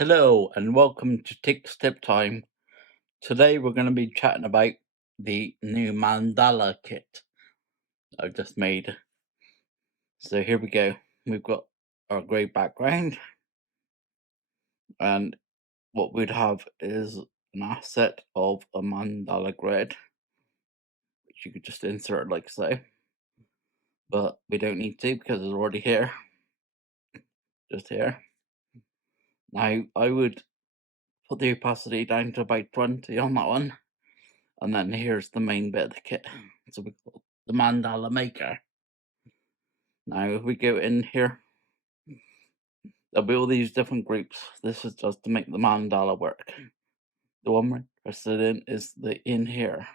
Hello and welcome to Teeks Tip Time. Today we're going to be chatting about the new Mandala kit I've just made. So here we go. We've got our grey background, and what we'd have is an asset of a mandala grid, which you could just insert like so. But we don't need to because it's already here. Just here. Now I would put the opacity down to about 20 on that one. And then here's the main bit of the kit. So we call the mandala maker. Now if we go in here, there'll be all these different groups. This is just to make the mandala work. The one we're interested in is the in here.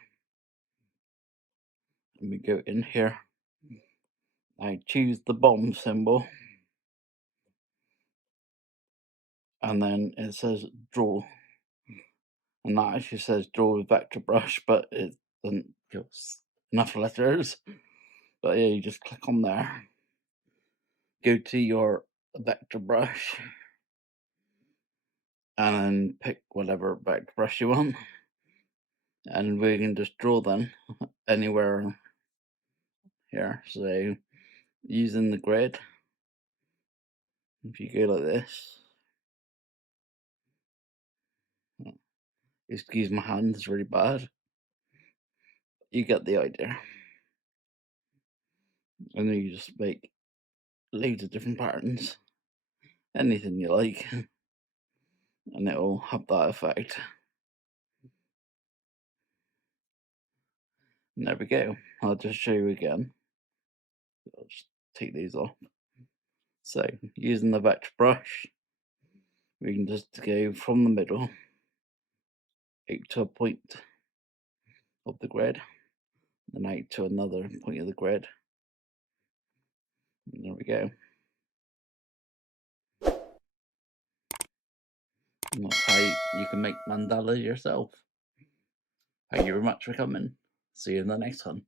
And we go in here. I choose the bomb symbol. And then it says draw. And that actually says draw with vector brush, but it doesn't give us enough letters. But yeah, you just click on there. Go to your vector brush. And then pick whatever vector brush you want. And we can just draw them anywhere here. So using the grid, if you go like this, excuse my hand, it's really bad. You get the idea. And then you just make loads of different patterns, anything you like, and it'll have that effect. And there we go. I'll just show you again. I'll just take these off. So using the vector brush, we can just go from the middle out to a point of the grid, then out to another point of the grid. And there we go. And that's how you can make mandala yourself. Thank you very much for coming. See you in the next one.